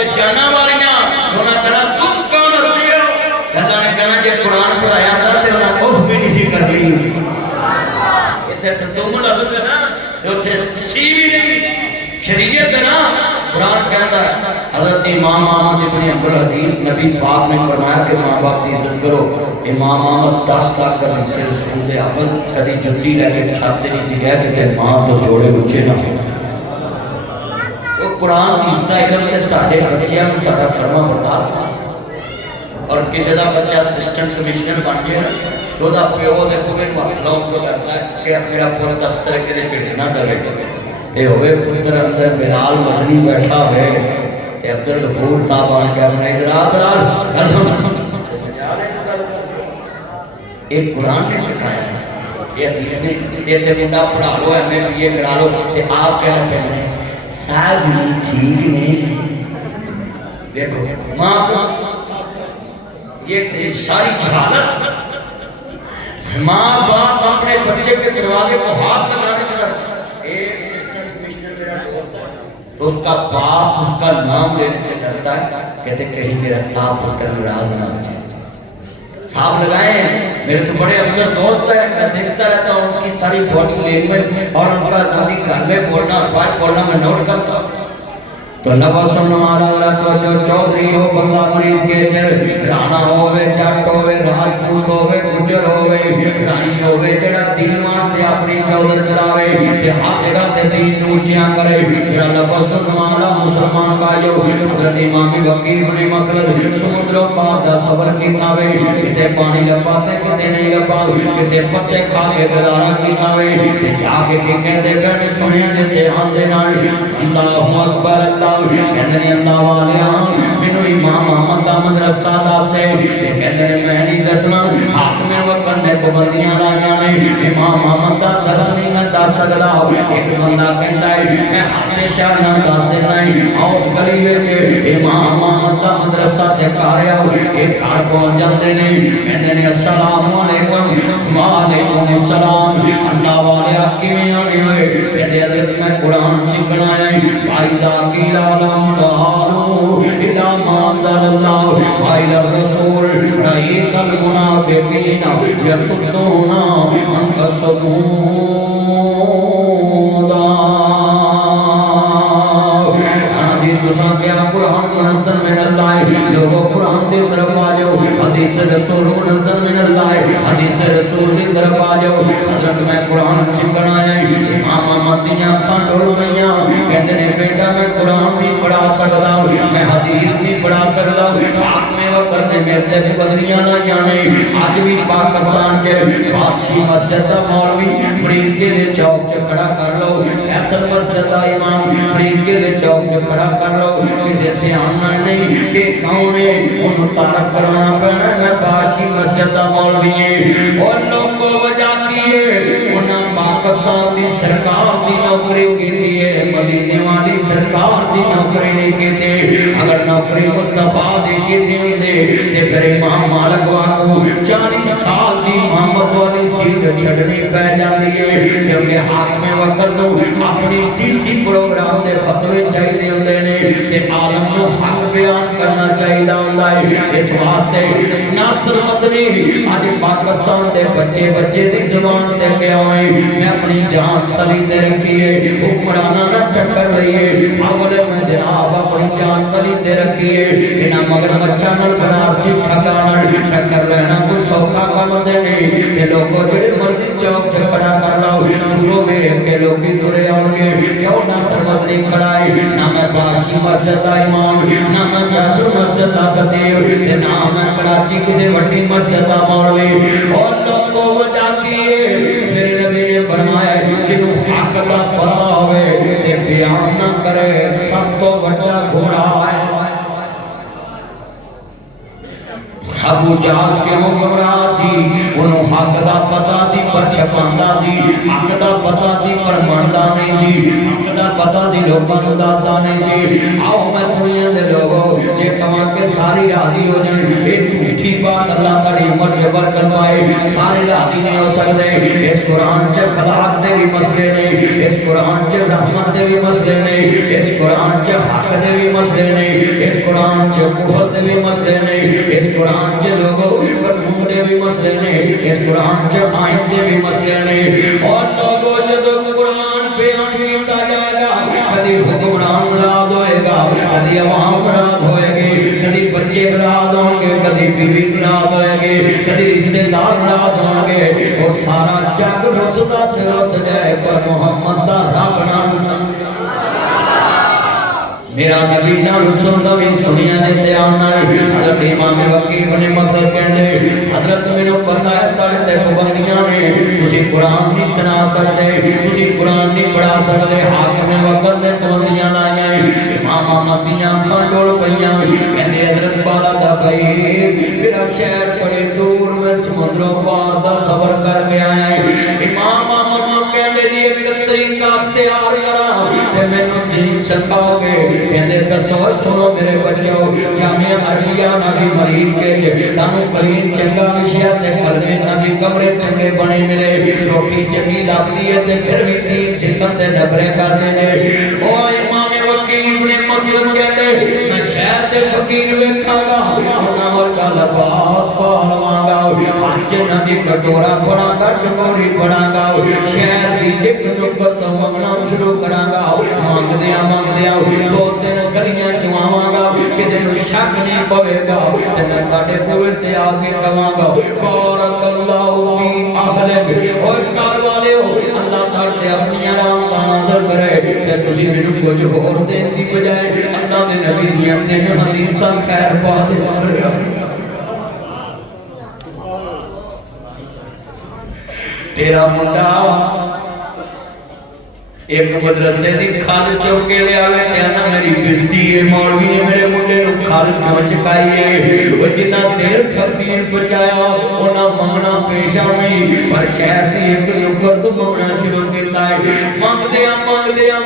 تے جانا والیاں انہاں کہنا تم کون ہوتے ہو اللہ نے کہنا جے قرآن پڑھایا تھا تے انہاں اوہ بھی نہیں سی کر لی اتنے تو تم لفظ ہے نا اتنے سی بھی نہیں شریعت ہے نا قرآن کہتا ہے حضرت امام احمد ابن حنبل حدیث نبی پاک نے فرمایا کہ ماں باپ کی عزت کرو امام احمد 10 لاکھ کبھی سے رسول اول کدی جتی لے کے چھاتے نہیں سی گیا کہ ماں تو جوڑے بچے نہ ہو وہ قرآن کی عزت علم تے تہاڈے بچیاں نوں تہاڈا فرما بردار اور کسی دا بچہ اسسٹنٹ کمشنر بن گیا تو دا پیو دے کوے ہاتھ لاؤن تو کرتا ہے کہ میرا پتر افسر کدے پیٹ نہ ڈرے تے ہوئے پتر اندر بلال مدنی بیٹھا ہوئے تے عبدالغفور صاحب آن کے اپنا ادھر آ بلال ایک قرآن نے سکھایا یہ حدیث میں تے منڈا پڑھا لو ایم اے بی اے کرا لو تے آپ کیا کہتے ہیں صاحب نہیں ٹھیک نہیں دیکھو ماں کو یہ ساری جہالت ماں باپ اپنے بچے کے دروازے کو ہاتھ لگانے سے ڈرتے ایک اسسٹنٹ کمشنر میرا دوست ہے تو اس کا باپ اس کا نام لینے سے ڈرتا ہے کہتے کہیں میرا صاحب پتر ناراض نہ ہو جائے صاحب لگائے ہیں میرے تو بڑے افسر دوست ہیں میں دیکھتا رہتا ہوں ان کی ساری باڈی لینگویج اور ان کا نبی گھر میں بولنا باہر بولنا میں نوٹ کرتا ہوں تو لفظ سنو والا تو جو چودھری ہو بنگلہ مرید کے چر رانا ہوئے جٹ ہوئے راجپوت ہوئے گجر ہوئے رائی ہوئے جڑا دین واسطے اپنی چودھر چلاوے کہ ہر جگہ تے دین نوچیاں کرے جڑا لفظ سنو والا مسلمان کا جو حضرت امام وکیل بن مخلد سمندروں پار دا صبر کیتا وے کتے پانی لبا تے کتے نہیں لبا کتے پتے کھا کے گزارا کیتا وے تے جا کے کہندے پہنے سنیا دے دھیان دے نال اللہ اکبر اللہ کہتے ہیں اللہ والیاں مینوں امام احمد دا مدرسہ دستے کہتے ہیں میں نہیں دسنا ہاتھ میں وقت دے پابندیاں لائیاں نے امام احمد دا درس نہیں میں دس سکدا ایک بندہ کہندا ہے میں ہاتھ شاہ نہ دس دینا ہے اس گلی وچ امام احمد دا مدرسہ تے گھر آؤ ایک گھر پہنچ جاندے نے کہندے نے السلام علیکم وعلیکم السلام اللہ والیا کیویں آنے ہوئے کہندے حضرت میں قرآن سیکھنا ہے بھائی دا کی لم تعالوا إلى ما أنزل الله وإلى الرسول رأيت المنافقين يصدون عنك صدودا قرآن منزل من اللہ لوگوں قرآن دی طرف آ جاؤ حدیث رسول منزل من اللہ حدیث رسول دی طرف آ جاؤ حضرت میں قرآن سیکھنا ہے امام احمد دیاں اکھاں ڈر گئیاں کہندے نے بیٹا میں قرآن نہیں پڑھا سکدا میں حدیث نہیں پڑھا سکدا ہاتھ میں وقت نے میرے تے پابندیاں لائیاں نے اج بھی پاکستان کے بادشاہی مسجد دا مولوی مرید کے دے چوک تے کھڑا کر لو فیصل مسجد دا امام مرید کے دے چوک تے کھڑا کر لو کسی سے آنا نہیں کہ کون ہے انہوں تعارف کرانا پڑنا میں بادشاہی مسجد دا مولوی ہے اور لوگوں وجہ کیے انہاں پاکستان دی سرکار دی نوکری کیتی ہے مدینے والی سرکار دی نوکری نہیں کیتے اگر نوکری مصطفیٰ دی کیتی ہوندے تے پھر امام مالک واکو 40 سال دی محمد والی سیٹ چھڑنی پہ جاندی ہے کیونکہ حاکم وقت نو اپنی ٹی سی پروگرام دے فتوے چاہیے ہوندے نے تے عالم نو حق بیان کرنا چاہیے ہوندا ہے اس واسطے ناصر مدنی اج پاکستان دے بچے دی زبان تے پیا ہوئے میں اپنی جان تلی تے رکھی ہے حکمراناں نہ ٹکر رہی ہے ہر ویلے میں جناب اپنی جان تلی تے رکھی ہے انہاں مگر مچھاں نال بنارسی ٹھگاں نال ٹکر لینا کوئی سوکھا کام تے نہیں تے لوگوں جڑے مرضی چوک چ کھڑا کر لاؤ دوروں ویکھ کے لوکی ترے آؤ گے کیوں ناصر مدنی کھڑا ہے نہ میں بادشاہی مسجد دا امام نہ میں ناصر مسجد دا خطیب تے نہ میں کراچی کسی وڈی مسجد دا مولوی اور لوگوں وجہ کیے میرے نبی نے فرمایا جنوں حق دا پتہ ہوئے تے بیان نہ کرے سب تو بڑا گھوڑا ہے ابو جہل کیوں گمراہ سی انہوں حق دا پتہ سی پر چھپاندا سی حق دا پتہ سی پر مندا نہیں سی حق دا پتہ سی لوگاں نوں دسدا نہیں سی آؤ میں دنیا دے لوگوں جے کہاں کہ ساری راضی ہو جائیں اے جھوٹی بات اللہ تعالی عمر کے برکت پائے سارے راضی نہیں ہو سکتے اس قرآن چ خلاق دے بھی مسئلے نہیں اس قرآن چ رحمت دے بھی مسئلے نہیں اس قرآن چ حق دے بھی مسئلے نہیں اس قرآن چ کفر دے بھی مسئلے نے اس قرآن چ لوگوں قانون دے بھی مسئلے نے اس قرآن چ آئین دے بھی مسئلے نے اور لوگوں جدو قرآن بیان کیتا جائے گا کدی حکمران ناراض ہوئے گا کدی عوام ناراض ہوئے گی کدی بچے ناراض ہوں گے کدی بیوی ناراض ہوئے گی کدی رشتے دار ناراض ہوں گے اور سارا جگ رسدا تے رس جائے پر محمد دا رب نہ رسدا میرا نبی نہ رسولہ بھی سنیا دیتے آنا حضرت امام وقیع بن مغرب کہندے حضرت میں نے پتا ہے تڑتے پابندیاں نے تسی قرآن نہیں سنا سکتے تسی قرآن نہیں پڑھا سکتے حاکم وقت دے پابندیاں لائیں امام احمدیاں کھانڈول پہیاں کہندے حضرت بالا دا بھائی میرا شہر بڑے دور میں سمندروں پار دا سفر کر گیا ہے امام احمد نے کہندے جی ایک طریقہ اختیار کرا تے میں نے سین سکھاؤ گے کہندے تصور سنو میرے بچوں جامعہ عربیہ نبی مرید کے تانوں کلیم چنگا وشیا تے کلمے نبی کمرے چنگے بنے ملے روٹی چنگی لگدی ہے تے پھر بھی تین سکن سے ڈبرے کر دے جے او امام وقیع ابن مغرب کہندے میں شہر دے فقیر ویکھاں گا انہاں ورگا لباس پہنواں گا اج نبی کٹورا بڑا گا ڈنگوری بڑا گا شہر دی ایک نکر تو منگنا شروع کراں گا مانگدیاں دو تین گلیاں چواواں گا کسی نو شک نہیں پوے گا تے میں تہاڈے بوئے تے آ کے کہاں گا بارک اللہ فی اہلک او گھر والےو اللہ تہاڈے اپنی آرام دا نظر کرے تے تسی مینوں کچھ ہور دین دی بجائے اللہ دے نبی دیاں تین حدیثاں خیر پا دے تیرا منڈا ایک مدرسے دی کھال چوک کے لے آوے کہنا میری بستی ہے مولوی نے میرے منڈے نو کھال کیوں چکائی ہے وہ جنہ دیر تھر دین پچایا انہاں منگنا پیش آئی پر شہر دی ایک نکر تو منگنا شروع کیتا ہے مانگ دیا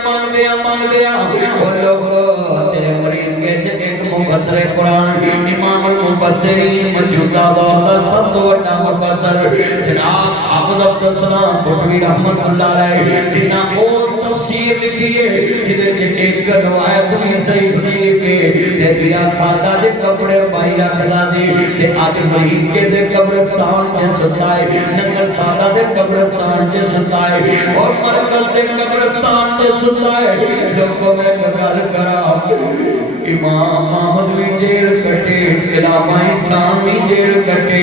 وہ لوگ تیرے مرید کے ایک مفسر قرآن امام المفسرین موجودہ دور دا سب تو بڑا مفسر جناب حافظ عبدالسلام بٹوی رحمت اللہ علیہ جنہ او تفسیر لکھی ہے جدے ایک روایت بھی صحیح لکھی تے بیا سادہ دے کپڑے بائی رکھدا سی تے اج مرید کے دے قبرستان تے ستا ہے ننگل سادہ دے قبرستان تے ستا ہے اور مرکز دے قبرستان تے ستا ہے لوگوں میں گل کرا امام احمد بھی جیل کٹے علامہ اسلام بھی جیل کٹے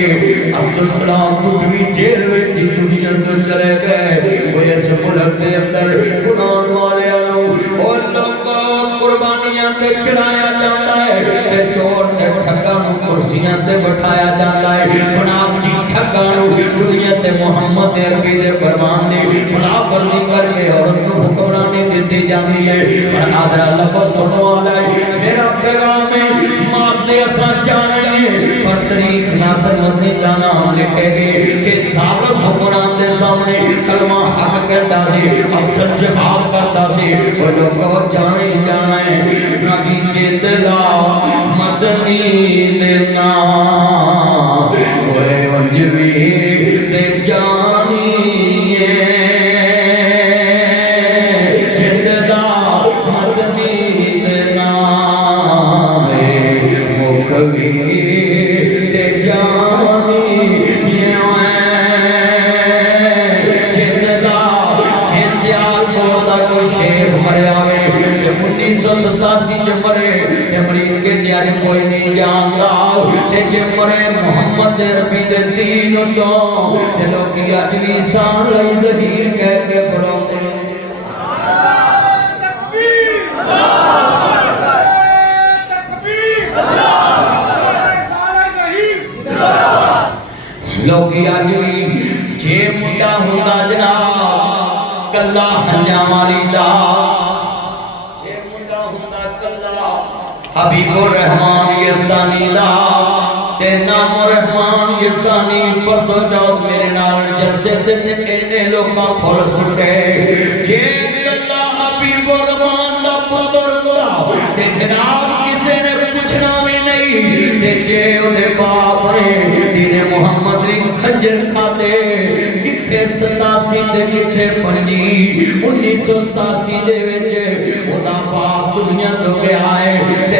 عبدالسلام بٹوی جیل وچ دنیا تو چلے گئے وہ اس ملک دے اندر قرآن والے آنو اور لوگوں قربانیاں تے چڑھایا جاتا ہے تے چور تے ٹھگاں نو کرسیاں تے بٹھایا جاتا ہے بنارسی ٹھگاں نو دنیا تے محمد عربی دے فرمان دی خلاف ورزی کر کے عورت نو حکمرانی دتی جاندی ہے پر آدرا لفظ سنو والا ہے میرا پیغام ہے مار دے اساں جانے پر تاریخ ناصر مسیح دا نام لکھے گے کہ ظالم حکمران دے سامنے کلمہ حق کہتا سی افسر جہاد کرتا سی وہ لوگوں جانے نبی جدلا مدنی دینا وہ انجوی تے جانی جدلا مدنی دینا مکوی تے جانی جدلا جیسے آج بولتا کوئی شیخ مریا ہوئے 1987 جو مرے مرید کے چہرے کوئی نہیں جانتا جو مرے محمد عربی دے دین تو لوگی اجلی سان لئی ظہیر کہہ کے بڑھاتے لوگی اجلی جے منڈا ہوندہ جناب کلا ہنجا مالی دا حبیب الرحمن یزدانی دا تے نام الرحمن یزدانی پرسو چوت میرے نال جلسے تے اینے لوکاں پھول سٹے جے اللہ حبیب الرحمن دا پتر دا تے جناب کسے نے پوچھنا بھی نہیں تے جے اودے باپ نے دین محمد ری خنجر کھاتے کتھے 87 تے کتھے 1987 دے وچ او دا باپ دنیا تو گیا ہے تے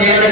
3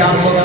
10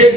3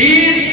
3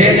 3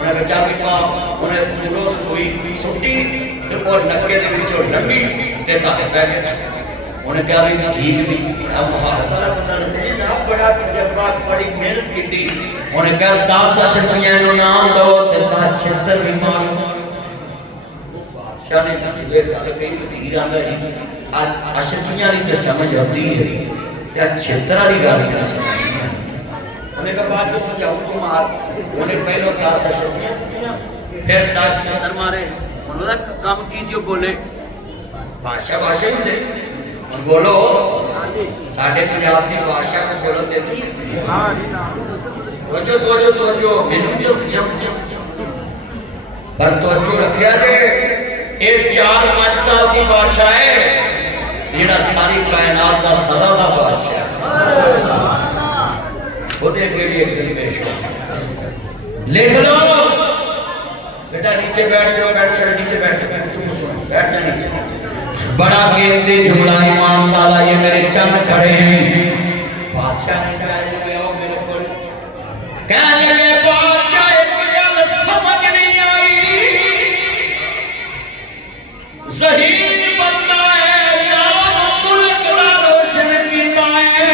انہیں بچا بچا انہیں دوروں سوئی سٹی اور نکے دے وچوں لنگی تے تاکہ بیٹھ انہیں کہا بھی ٹھیک بھی اب مہارت والا بندہ نہیں آپ بڑا تجربہ بڑی محنت کی انہیں کہا 10 اشرفیاں نو نام دو تے 76 بھی مارو بادشاہ نے یہ گل کہی وزیر آندا جی اشرفیاں دی تے سمجھ آتی ہے تے 76 والی گل نہیں سمجھ انہیں کہا بعد جو سمجھاؤ تو مار انہیں پہلو 10 اشرفیاں پھر 76 مارے انہوں نے کام کیسیو بولے بادشاہ بادشاہ ہی تھے بولو ساڑھے پنجاب دی بادشاہ کو بولو دیتی توجہ میں نے تو پر توجہ رکھیا دے ایک 4-5 سال دی بادشاہ ہے دیڑا ساری کائنات دا صدا دا بادشاہ خودے گیڑی ایک دن پیش کر لکھ لو بیٹا نیچے بیٹھ جو بیٹھ چڑھ نیچے بیٹھ تم سنو بیٹھ جا نیچے بڑا قیمتی جملہ امام تعالیٰ یہ میرے چند کھڑے ہیں بادشاہ نے کہا کہ آؤ میرے پر کہنے لگے بادشاہ ایک گل سمجھ نہیں آئی ذہین بندہ ہے نام ملک را روشن کیتا ہے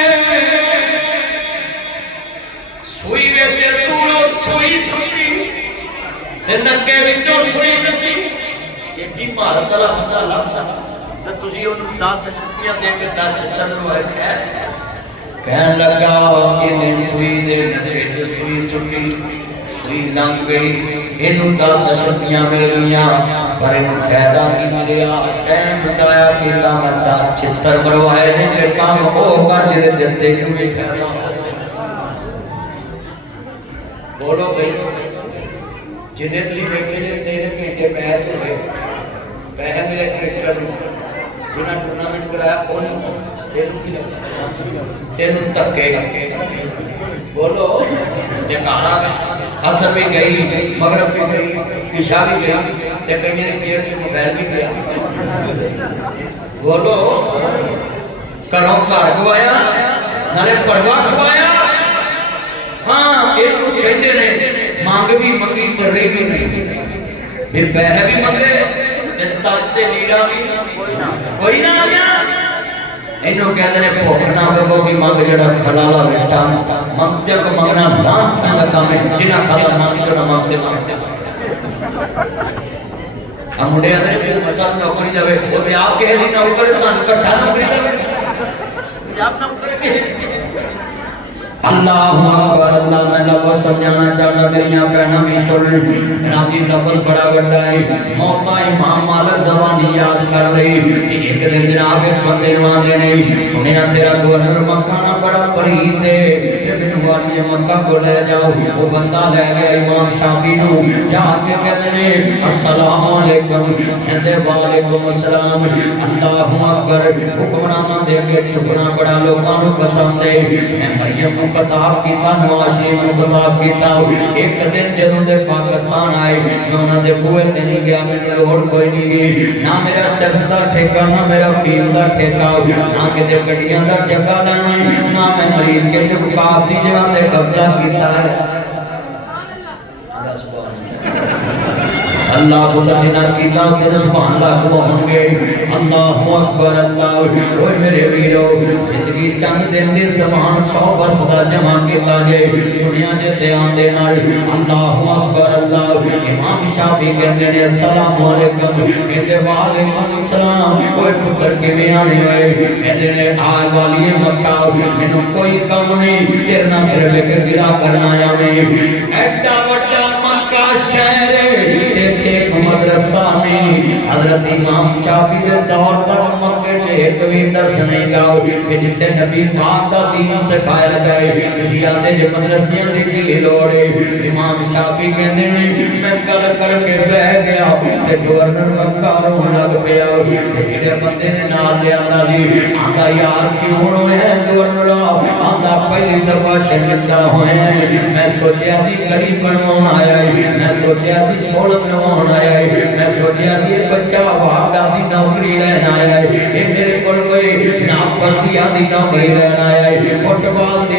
سوئی ویچے دورو سوئی سوئی تے نکے وچوں سوئی لگی یہ بھی مہارت والا بندہ لگتا تجھے انہوں 10 اشرفیاں دے کے 76 روائے خیر کہنے لگا انہیں سوئی دے نکے جو سوئی سٹی سوئی لنگ گئی انہوں 10 اشرفیاں مل گیاں پر انہوں فیدہ کی ملیا ٹائم ضائع کیتا متا 76 روائے نے کہ کام ہو کر جلے جلتے کیونکہ فیدہ بولو گئی جنہیں تجھے بیٹھے جے تیرے گھنٹے بیعت ہوئے پہلے ملے کرکٹر جنہاں ٹورنامنٹ کرایا تینوں تکے بولو جکارا اثر بھی گئی مغرب بھی گئی عشاء بھی گئی تے کہیں جیل سے موبائل بھی گیا بولو کروں کار کھوایا نالے پڑوا کھوایا ہاں ایک کچھ کہتے نے مانگ بھی منگی ترے بھی نہیں پھر بہہ بھی منگے تلتے لیڑا بھی کوئی نہ آیا انہوں کہتے ہیں بھوکنا بگو بھی مانگ جڑا کھلالا بیٹا مانگتے کو مانگنا لان تھا کام ہے جنہ کھلا مانگتے نہ مانگتے مانگتے ہم مڈے آدھے کہ مسال نوکری دے ہوتے آپ کہہ دی نوکر تو کٹھا نوکری دے آپ نوکر کہہ اللہ اکبر اللہ میں لفظ سمجھانا چاہنا میریاں کہنا بھی سن ناتی لفظ بڑا گڑا ہے موقع امام مالک زبانی یاد کر لئی کہ ایک دن جناب ایک بندے نوان دینے سنیا تیرا گورنر مکہ نہ بڑا پرہیت ہے کہ من والی مکہ کو لے جاؤ وہ بندہ لے گیا امام شافعی نو جہاں کے کہتے ہیں السلام علیکم کہتے وعلیکم السلام اللہ اکبر حکمرانہ دے کے چھپنا بڑا لوگانوں پسند ہے مریم خطاب کیتا نواشی میں خطاب کیتا ایک دن جدوں دے پاکستان آئے میں انہاں دے بوئے تے نہیں گیا میں لوڑ کوئی نہیں گئی نہ میرا چرس دا ٹھیکا نہ میرا فیل دا ٹھیکا نہ کتے گڈیاں دا ٹھیکا لینا نہ میں مریض کے چکاف دی جگہ تے قبضہ کیتا ہے اللہ کو ترجنہ کیتا کہ سبحان اللہ کو ہوں گے اللہ اکبر اللہ روئے میرے ویرو زندگی چند دن دے سبحان 100 برس دا جمع کیتا جے سنیا جے دیان دے نال اللہ اکبر اللہ امام شافعی کہتے ہیں السلام علیکم کہتے وعلیکم السلام کوئی پتر کے میں آنے ہوئے کہتے ہیں آئے والی مکہ میں کوئی کم نہیں تیرنا صرف ایک گرا کرنا آیا میں ایڈا وڈا مکہ شہر مدرسہ میں حضرت امام شافعی دے دور تک مکے چے کوئی درس نہیں جاؤ کہ جتے نبی پاک دا دین سکھایا جائے کسی آتے جو مدرسیاں دی کی لوڑے امام شافعی کہندے نے میں گل کر کے بیٹھ گیا تے گورنر مکہ رون لگ پیا تے جڑے بندے نے نال لیا راضی آندا یار کیوں روئے ہیں گورنر آندا پہلی دفعہ شرمندہ ہوئے ہیں میں سوچیا سی گڑی بنوانا آیا میں سوچیا سی سولہ بنوانا آیا میں سوچیا سی ایک بچہ وہاں دی نوکری لینا آیا ہے یہ میرے کل کوئی نام پلتیا دی نوکری لینا آیا ہے فٹ بال دی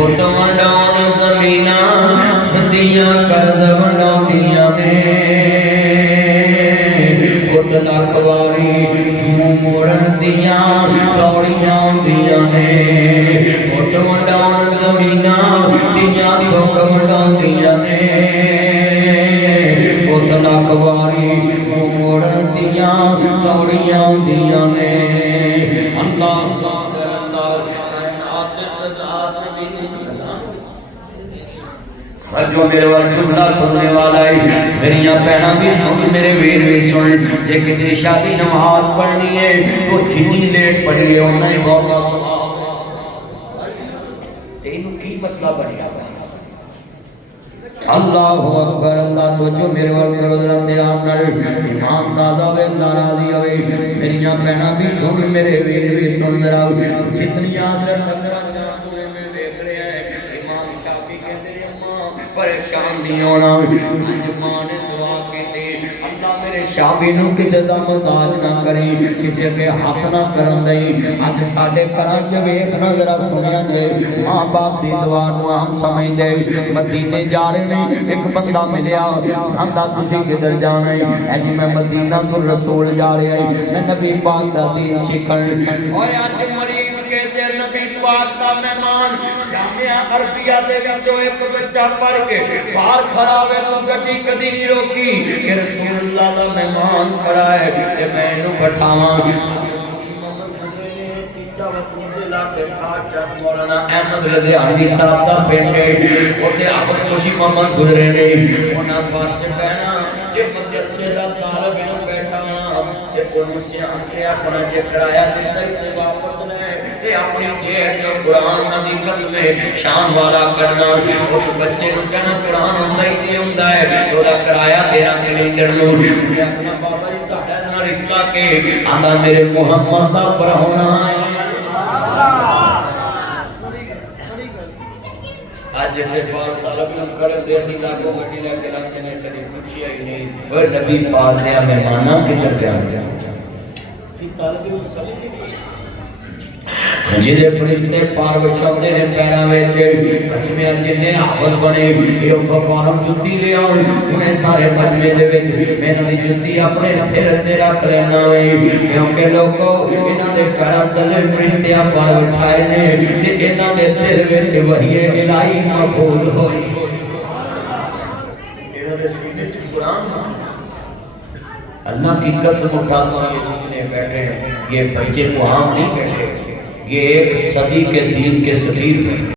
پت ونڈاؤن زمیناں دیاں قرض ونڈاؤندیاں نے پت لکھ واری منہ موڑن دیاں دوڑیاں ہوندیاں نے پت ونڈاؤن زمیناں دیاں دکھ ونڈاؤندیاں نے پت لکھ واری منہ موڑن دیاں دوڑیاں ہوندیاں نے اللہ جو میرے وال جملہ سننے والا ہے میری پہنا بھی سن میرے ویر بھی سن جے کسی شادی نماز پڑھنی ہے تو جنی لیٹ پڑھی ہے انہیں بہت آسان تینوں کی مسئلہ بڑھیا اللہ اکبر اللہ تو جو میرے وال کرو ذرا دیان ایمان تازہ وے ناراضی ہوئے میری پہنا بھی سن میرے ویر بھی سن ذرا جتنی حضرت اللہ جان سنے میں دیکھ رہے ہیں امام شافعی کہتے ہیں پریشان نہیں ہونا آج ماں نے دعا کیتے اللہ میرے شافعی نو کسی دا محتاج نہ کریں کسی کے ہاتھ نہ کرن دیں آج ساڈے گھراں چ ویکھنا ذرا سنیا جے ماں باپ دی دعا نو ہم سمجھ دے مدینے جا رہے ہیں ایک بندہ ملیا آندا تسی کدھر جانا ہے اے جی میں مدینہ تو رسول جا رہا ہے میں نبی پاک دا دین سیکھن اوے اج مرید کہتے نبی پاک دا مہمان جامعہ عربیہ دے وچوں ایک بچہ پڑھ کے باہر کھڑا ہوئے تو گڈی کدی نہیں روکی کہ رسول اللہ دا مہمان کھڑا ہے تے میں اینو بٹھاواں مولانا احمد لدھیانوی صاحب دا پنڈ ہے اوتھے آپس خوشی محمد گزرے نے انہاں پاس بہنا جے مدرسے دا طالب علم بیٹھا جے پولیس سے آتے اپنا جے کرایا دتا تے واپس لے تے اپنی جیب جو قرآن نبی قسم شان والا کرنا اس بچے نو کہنا قرآن ہوندا ہی نہیں ہوندا ہے تو دا کرایا دینا کیلنڈر نو اپنا بابا جی تہاڈا نال رشتہ کے آندا میرے محمد دا پرہونا ہے آج تے بار طالب علم کھڑے دے سی لاگو گڈی لے کے رکھتے نے کدی پوچھیا ہی نہیں اور نبی پاک دے مہماناں کدھر جاندے سی طالب علم سمجھ جدے فرشتے پار وچھاندے نے پیراں وچ قسمیں جنے حافظ بنے اے اوتھوں باہر جُتی لے آؤ انہیں سارے مجمع دے وچ میں انہاں دی جُتی اپنے سر تے رکھ لینا وے کیونکہ لوکو انہاں دے پیراں تلے فرشتے پار وچھائے نے تے انہاں دے دل وچ وحی الہی محفوظ ہوئی انہاں دے سینے وچ قرآن اللہ کی قسم اٹھاتا یہ جتنے بیٹھے ہیں یہ بچے کو عام نہیں بیٹھے یہ ایک صدی کے دین کے سفیر ہیں